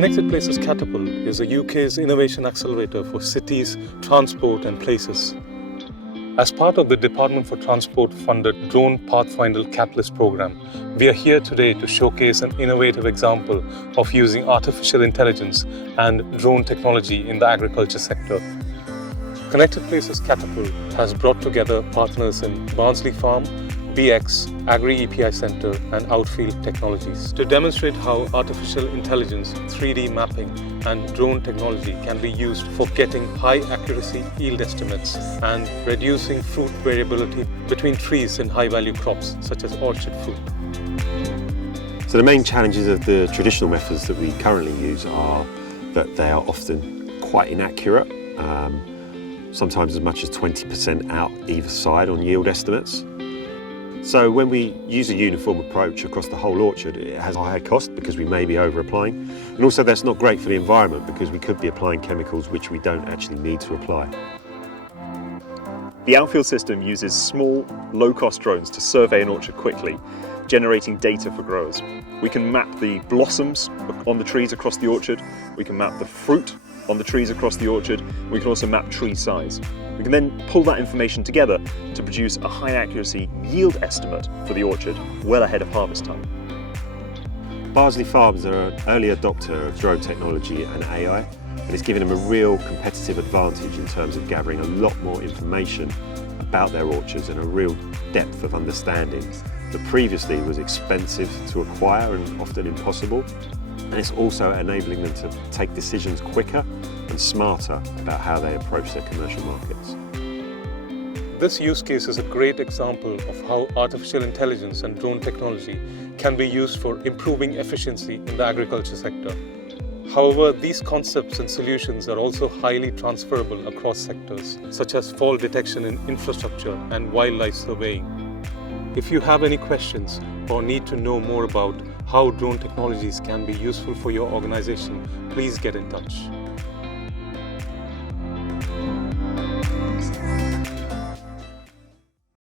Connected Places Catapult is the UK's innovation accelerator for cities, transport and places. As part of the Department for Transport funded Drone Pathfinder Catalyst Programme, we are here today to showcase an innovative example of using artificial intelligence and drone technology in the agriculture sector. Connected Places Catapult has brought together partners in Barnsley Farm, BX, Agri EPI Centre and Outfield Technologies to demonstrate how artificial intelligence, 3D mapping and drone technology can be used for getting high accuracy yield estimates and reducing fruit variability between trees in high value crops such as orchard fruit. So the main challenges of the traditional methods that we currently use are that they are often quite inaccurate, sometimes as much as 20% out either side on yield estimates. So when we use a uniform approach across the whole orchard, it has a higher cost because we may be over-applying. And also that's not great for the environment because we could be applying chemicals which we don't actually need to apply. The outfield system uses small, low-cost drones to survey an orchard quickly, generating data for growers. We can map the blossoms on the trees across the orchard, we can map the fruit on the trees across the orchard, we can also map tree size. We can then pull that information together to produce a high accuracy yield estimate for the orchard well ahead of harvest time. Barnsley Farms are an early adopter of drone technology and AI, and it's given them a real competitive advantage in terms of gathering a lot more information about their orchards and a real depth of understanding that previously was expensive to acquire and often impossible. And it's also enabling them to take decisions quicker and smarter about how they approach their commercial markets. This use case is a great example of how artificial intelligence and drone technology can be used for improving efficiency in the agriculture sector. However, these concepts and solutions are also highly transferable across sectors, such as fall detection in infrastructure and wildlife surveying. If you have any questions or need to know more about how drone technologies can be useful for your organization, please get in touch.